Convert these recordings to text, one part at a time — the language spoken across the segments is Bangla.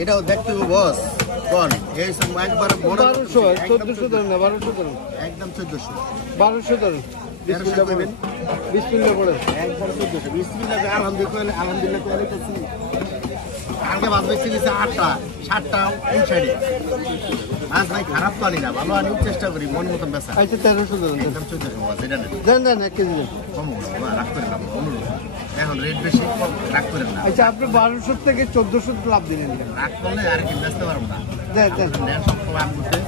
এটাও দেখতে বস কোন এই সব একবার বড় 1200 1400 ধরেন না 1200 ধরেন একদম 1400 1200 ধরেন বিসমিল্লাহ বলেন বিসমিল্লাহ বলেন একদম 1400 বিসমিল্লাহ আলহামদুলিল্লাহ কোয়ালে করছি আগে বাদ বেশি গেছে 8টা 7টা 59 আজ ভাই খারাপ পানি না ভালো আনি চেষ্টা করি মন মতন বেচা আচ্ছা 1300 ধরেন একদম 1400 বাস এটা না দেন দেন 1 কেজি কম রাখ করে না এখন রেট বেশি রাখ করে না আচ্ছা আপনি 1200 থেকে 1400 লাভ দিলেন রাখ করলে আর কি বেচতে পারবো না দেন দেন নেন সব কম করতে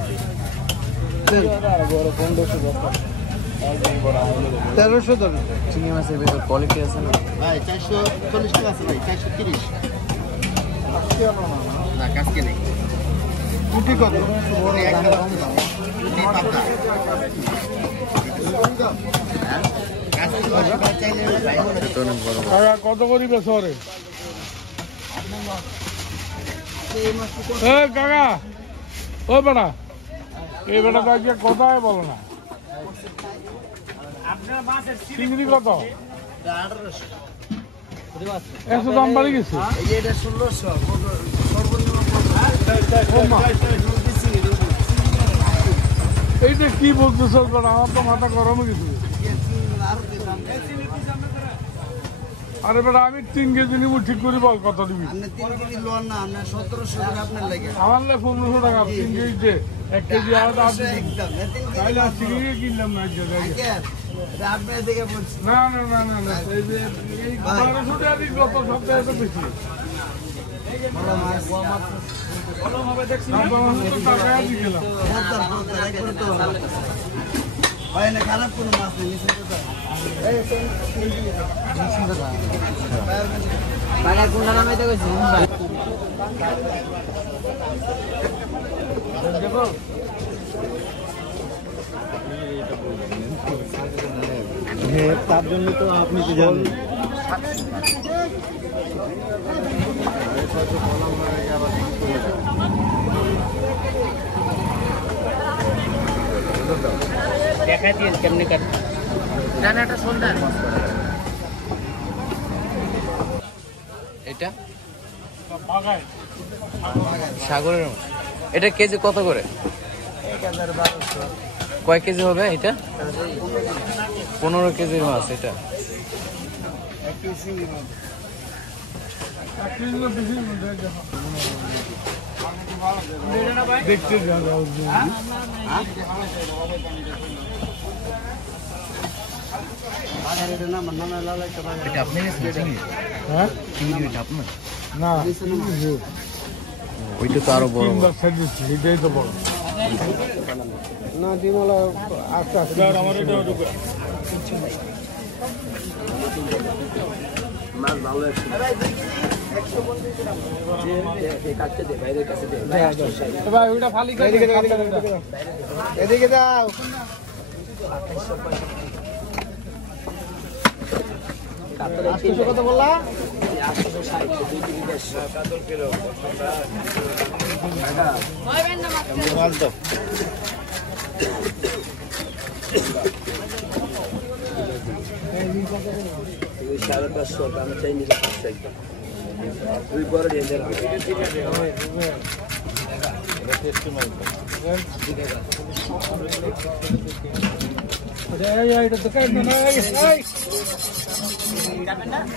বড় 1500 ধরেন চিংড়ি মাছের ভেতর কোয়ালিটি আছে না ভাই 440 টাকা আছে ভাই 430 না কাজকে নেই কুটি কত বড় একটা কুটি পাতা কত করি বেসরে কাকা ও বেটা এই বেটা আজকে কথাই বলো না চিংড়ি কত 100 দাম বাড়ি গেছে এইটা কি বলতেছ আমার তো মাথা গরম হয়ে গেছে আরে বেটা আমি 3 কেজি নিবো ঠিক করে বল কত দিবি আমার লে 1500 টাকা 3 কেজিতে 1 কেজি আলাদা তাইলে চিংড়ি কিনলাম না না না না না না এই যে এই 1200 টাকা দিন গত সপ্তাহে তো বেশি খারাপ কোনো মাছ নেই কোনটা নামে দেখেছি তার জন্য তো আপনি কি জানেন দেখা দিয়ে কেমনি কাট ডানাটা সন্ধ্যা এটা সাগরের এটা কেজি কত করে 1012 কয় কেজি হবে এটা 15 কেজির মাছ এটা দেখতে না ওইটা তো আরো বড় এটাই তো বড় না ডিমলা আস্তে আস্তে আমার এটা মাছ ভালো আছে ভাই ওটা ফালি করে এদিকে যাও কত বললা 550 আমি চাই নিতে 500 একদম দুই বড় দিয়ে দেন টেস্টি মাছ এটা তো কাই না যাবেন না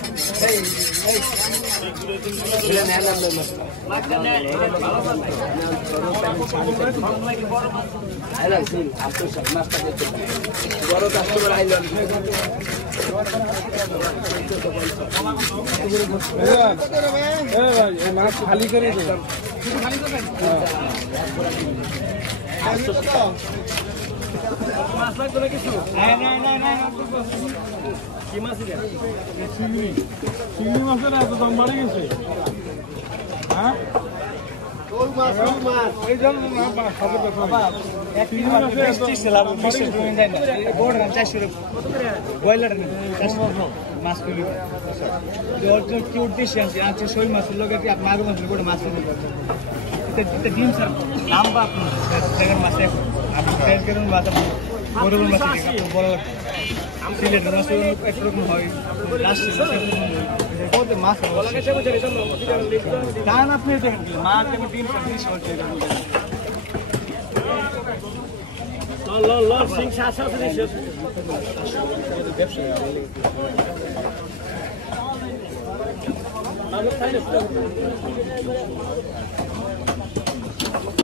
মাছ খালি করে চিংড়ি মাছের এত দাম বাড়ে গেছে হ্যাঁ শোল মাছের লোক মাগুর মাছের গোটা মাছ ডিম স্যার দাম বা আপনার মাছ আপনি ফ্রেশ করেন মাছ বড় মাছ বড় সিলেটের মাছ একরকম হয় কত মাছ দান আপনি দেখেন মাছ দেখুন 320 হচ্ছে সিং 730 ব্যবসা